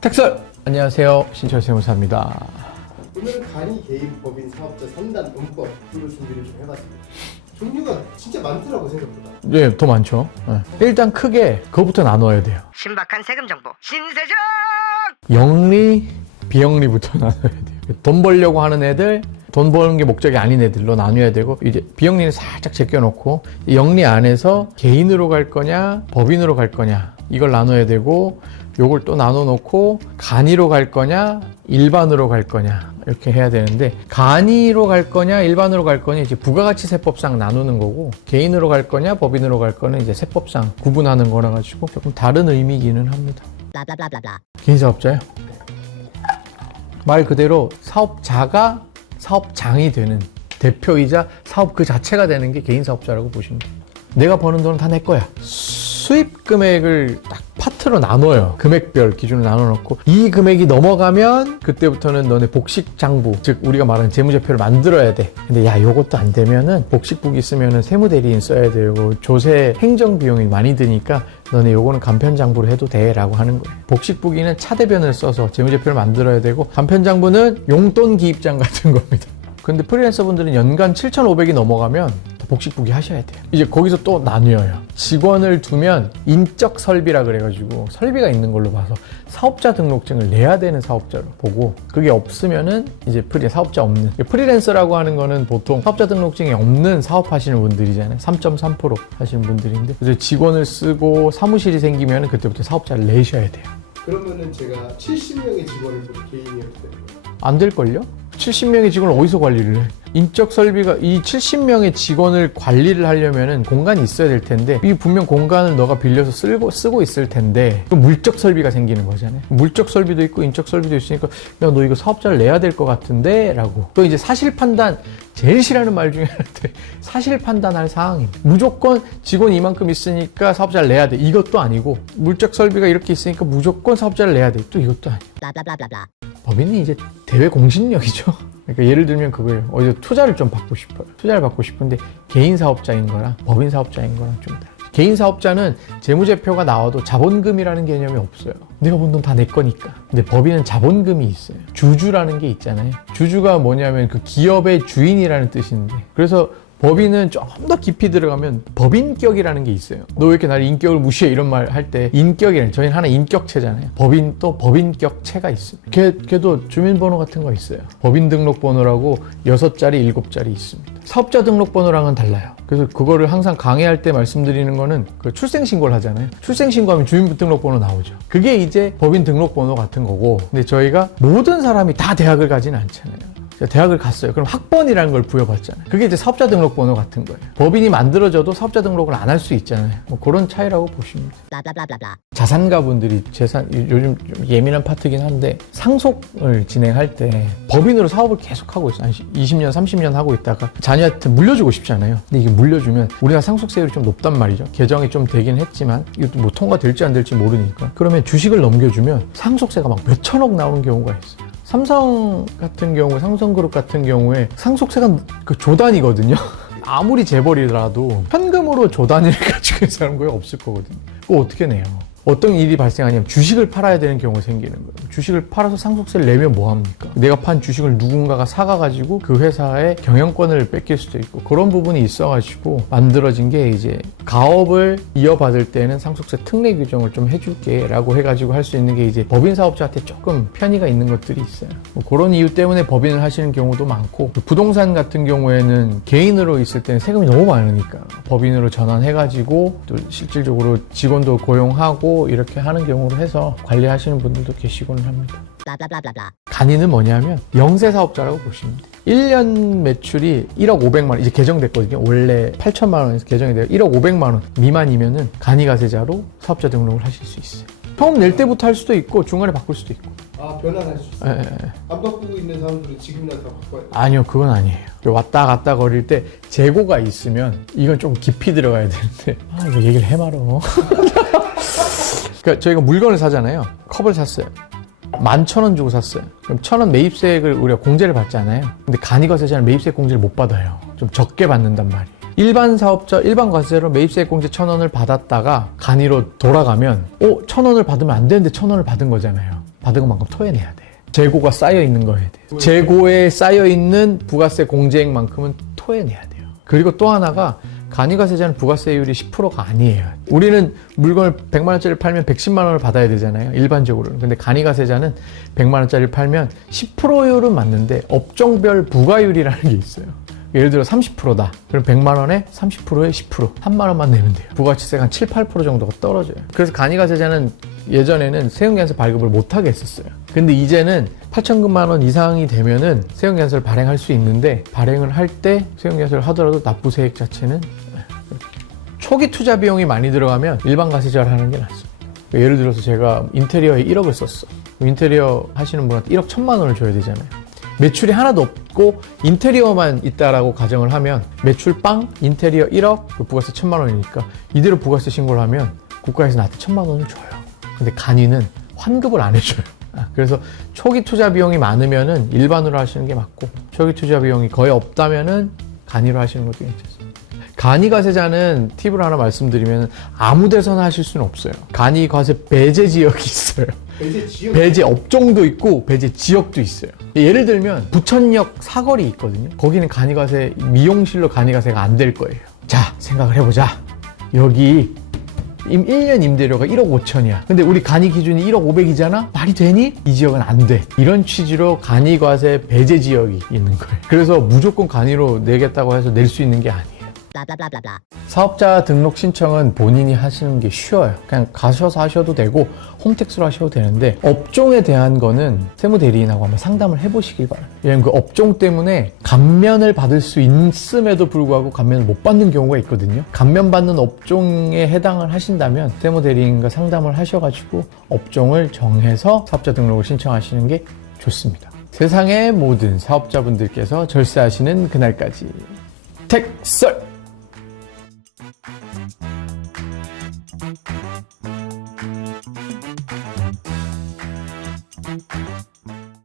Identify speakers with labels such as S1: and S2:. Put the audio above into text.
S1: 택설! 안녕하세요. 신철 세무사입니다.
S2: 오늘은 간이 개인 법인 사업자 3단 문법으로 준비를 좀 해봤습니다. 종류가 진짜 많더라고 생각보다.
S1: 네, 더 많죠. 네. 일단 크게 그거부터 나눠야 돼요.
S3: 신박한 세금 정보 신세정
S1: 영리, 비영리부터 나눠야 돼요. 돈 벌려고 하는 애들, 돈 버는 게 목적이 아닌 애들로 나눠야 되고 이제 비영리는 살짝 제껴놓고 이 영리 안에서 개인으로 갈 거냐, 법인으로 갈 거냐 이걸 나눠야 되고 요걸 또 나눠 놓고 간이로 갈 거냐, 일반으로 갈 거냐 이렇게 해야 되는데 간이로 갈 거냐, 일반으로 갈 거냐 이제 부가가치 세법상 나누는 거고 개인으로 갈 거냐, 법인으로 갈 거는 이제 세법상 구분하는 거라 가지고 조금 다른 의미기는 합니다.
S3: 블라블라블라블라
S1: 개인 사업자요? 말 그대로 사업자가 사업장이 되는 대표이자 사업 그 자체가 되는 게 개인 사업자라고 보시면 돼요. 내가 버는 돈은 다 내 거야. 수입 금액을 딱 파트로 나눠요. 금액별 기준으로 나눠놓고 이 금액이 넘어가면 그때부터는 너네 복식 장부, 즉 우리가 말하는 재무제표를 만들어야 돼. 근데 야 요것도 안 되면은 복식북 있으면은 세무대리인 써야 되고 조세 행정 비용이 많이 드니까 너네 요거는 간편장부로 해도 돼라고 하는 거예요. 복식북이는 차대변을 써서 재무제표를 만들어야 되고 간편장부는 용돈 기입장 같은 겁니다. 근데 프리랜서 분들은 연간 7,500이 넘어가면 복식북이 하셔야 돼요. 이제 거기서 또 나뉘어요. 직원을 두면 인적 설비라 그래가지고 설비가 있는 걸로 봐서 사업자 등록증을 내야 되는 사업자로 보고 그게 없으면은 이제 프리 사업자 없는 프리랜서라고 하는 거는 보통 사업자 등록증이 없는 사업 하시는 분들이잖아요. 3.3% 하시는 분들인데 그래서 직원을 쓰고 사무실이 생기면 그때부터 사업자를 내셔야 돼요.
S2: 그러면은 제가 70명의 직원을 거예요.
S1: 안 될걸요? 70명의 직원을 어디서 관리를 해? 인적 설비가 이 70명의 직원을 관리를 하려면은 공간이 있어야 될 텐데 이 분명 공간을 너가 빌려서 쓰고 쓰고 있을 텐데 그 물적 설비가 생기는 거잖아요. 물적 설비도 있고 인적 설비도 있으니까 야 너 이거 사업자를 내야 될 것 같은데라고. 또 이제 사실 판단 제일 싫어하는 말 중에 하나인데 사실 판단할 사항입니다. 무조건 직원 이만큼 있으니까 사업자를 내야 돼. 이것도 아니고 물적 설비가 이렇게 있으니까 무조건 사업자를 내야 돼. 또 이것도
S3: 블라블라블라블라
S1: 법인은 이제 대외 공신력이죠. 그러니까 예를 들면 그거예요. 어디서 투자를 좀 받고 싶어요. 투자를 받고 싶은데 개인 사업자인 거랑 법인 사업자인 거랑 좀 달라요. 개인 사업자는 재무제표가 나와도 자본금이라는 개념이 없어요. 내가 번돈다 내 거니까. 근데 법인은 자본금이 있어요. 주주라는 게 있잖아요. 주주가 뭐냐면 그 기업의 주인이라는 뜻인데. 그래서 법인은 조금 더 깊이 들어가면 법인격이라는 게 있어요. 너 왜 이렇게 나를 인격을 무시해? 이런 말 할 때 인격이라는 저희는 하나 인격체잖아요. 법인 또 법인격체가 있습니다. 걔, 걔도 주민번호 같은 거 있어요. 법인 등록번호라고 여섯 자리 일곱 자리 있습니다. 사업자 등록번호랑은 달라요. 그래서 그거를 항상 강의할 때 말씀드리는 거는 그 출생신고를 하잖아요. 출생신고하면 주민등록번호 나오죠. 그게 이제 법인 등록번호 같은 거고. 근데 저희가 모든 사람이 다 대학을 가지는 않잖아요. 대학을 갔어요. 그럼 학번이라는 걸 부여받잖아요. 그게 이제 사업자 등록번호 같은 거예요. 법인이 만들어져도 사업자 등록을 안 할 수 있잖아요. 뭐 그런 차이라고 돼요.
S3: 블라블라블라블라
S1: 자산가분들이 재산 요즘 좀 예민한 파트긴 한데 상속을 진행할 때 법인으로 사업을 계속 하고 있어 한 20년 30년 하고 있다가 자녀한테 물려주고 싶잖아요 근데 이게 물려주면 우리나라 상속세율이 좀 높단 말이죠 개정이 좀 되긴 했지만 이것도 뭐 통과될지 안 될지 모르니까 그러면 주식을 넘겨주면 상속세가 막 몇천억 나오는 경우가 있어요 삼성 같은 경우 삼성그룹 같은 경우에 상속세가 그 조단이거든요 아무리 재벌이라도 현금으로 조단위를 가지고 있는 사람 거의 없을 거거든요. 그거 어떻게 내요? 어떤 일이 발생하냐면 주식을 팔아야 되는 경우가 생기는 거예요. 주식을 팔아서 상속세를 내면 뭐 합니까? 내가 판 주식을 누군가가 사가가지고 그 회사의 경영권을 뺏길 수도 있고 그런 부분이 있어가지고 만들어진 게 이제 가업을 이어받을 때는 상속세 특례 규정을 좀 해줄게 라고 해가지고 할 수 있는 게 이제 법인 사업자한테 조금 편의가 있는 것들이 있어요. 뭐 그런 이유 때문에 법인을 하시는 경우도 많고 부동산 같은 경우에는 개인으로 있을 때는 세금이 너무 많으니까 법인으로 전환해가지고 또 실질적으로 직원도 고용하고 이렇게 하는 경우로 해서 관리하시는 분들도 계시곤 합니다. 간이는 뭐냐면 영세 사업자라고 보시면 돼요. 1년 매출이 1억 500만 원 이제 개정됐거든요. 원래 8천만 원에서 개정이 돼요. 1억 500만 원 미만이면은 간이 가세자로 사업자 등록을 하실 수 있어요. 처음 낼 때부터 할 수도 있고 중간에 바꿀 수도 있고.
S2: 아 변환할 수 있어요.
S1: 에.
S2: 안 바꾸고 있는 사람들은 지금이라도 다 바꿔야 돼.
S1: 아니요, 그건 아니에요. 왔다 갔다 거릴 때 재고가 있으면 이건 좀 깊이 들어가야 되는데 아 이거 얘기를 해 말어. 그러니까 저희가 물건을 사잖아요. 컵을 샀어요. 만 천 원 주고 샀어요. 그럼 천 원 매입세액을 우리가 공제를 받잖아요. 근데 간이거세자는 매입세 공제를 못 받아요. 좀 적게 받는단 말이에요. 일반 사업자, 일반 과세자로 매입세액 공제 천 원을 받았다가 간이로 돌아가면, 어, 천 원을 받으면 안 되는데 천 원을 받은 거잖아요. 받은 것만큼 토해내야 돼. 재고가 쌓여 있는 거에 대해. 재고에 쌓여 있는 부가세 공제액만큼은 토해내야 돼요. 그리고 또 하나가 간이과세자는 부가세율이 10%가 아니에요. 우리는 물건을 100만 원짜리를 팔면 110만 원을 받아야 되잖아요. 일반적으로는. 근데 간이과세자는 100만 원짜리를 팔면 10%율은 맞는데 업종별 부가율이라는 게 있어요. 예를 들어 30%다. 그럼 100만 원에 30%에 10%, 3만 원만 내면 돼요. 부가치세가 한 7, 8% 정도가 떨어져요. 그래서 간이과세자는 예전에는 세금계산서 발급을 못하게 했었어요. 근데 이제는 8천금만 원 이상이 되면은 세금계산서를 발행할 수 있는데 발행을 할 때 세금계산서를 하더라도 납부세액 자체는 초기 투자 비용이 많이 들어가면 일반 과세자를 하는 게 낫습니다. 예를 들어서 제가 인테리어에 1억을 썼어. 인테리어 하시는 분한테 1억 1천만 원을 줘야 되잖아요. 매출이 하나도 없고 인테리어만 있다라고 가정을 하면 매출 빵, 인테리어 1억, 그 부가세 1천만 원이니까 이대로 부가세 신고를 하면 국가에서 나한테 1천만 원을 줘요. 근데 간이는 환급을 안 해줘요. 아, 그래서 초기 투자 비용이 많으면은 일반으로 하시는 게 맞고 초기 투자 비용이 거의 없다면은 간이로 하시는 것도 괜찮습니다. 간이 과세자는 팁을 하나 말씀드리면 아무 데서나 하실 수는 없어요. 간이 과세 배제 지역이 있어요.
S2: 이제 지역
S1: 배제 업종도 있고 배제 지역도 있어요. 예를 들면 부천역 사거리 있거든요. 거기는 간이과세 미용실로 간이과세가 안 될 거예요. 자 생각을 해보자. 여기 임 1년 임대료가 1억 5천이야. 근데 우리 간이 기준이 1억 500이잖아? 말이 되니? 이 지역은 안 돼. 이런 취지로 간이 과세 배제 지역이 있는 거예요. 그래서 무조건 간이로 내겠다고 해서 낼 수 있는 게 아니에요.
S3: Blah.
S1: 사업자 등록 신청은 본인이 하시는 게 쉬워요. 그냥 가셔서 하셔도 되고 홈택스로 하셔도 되는데 업종에 대한 거는 세무 대리인하고 한번 상담을 해보시길 바라요. 왜냐면 그 업종 때문에 감면을 받을 수 있음에도 불구하고 감면을 못 받는 경우가 있거든요. 감면 받는 업종에 해당을 하신다면 세무 대리인과 상담을 하셔가지고 업종을 정해서 사업자 등록을 신청하시는 게 좋습니다. 세상의 모든 사업자분들께서 절세하시는 그날까지 택설! thank you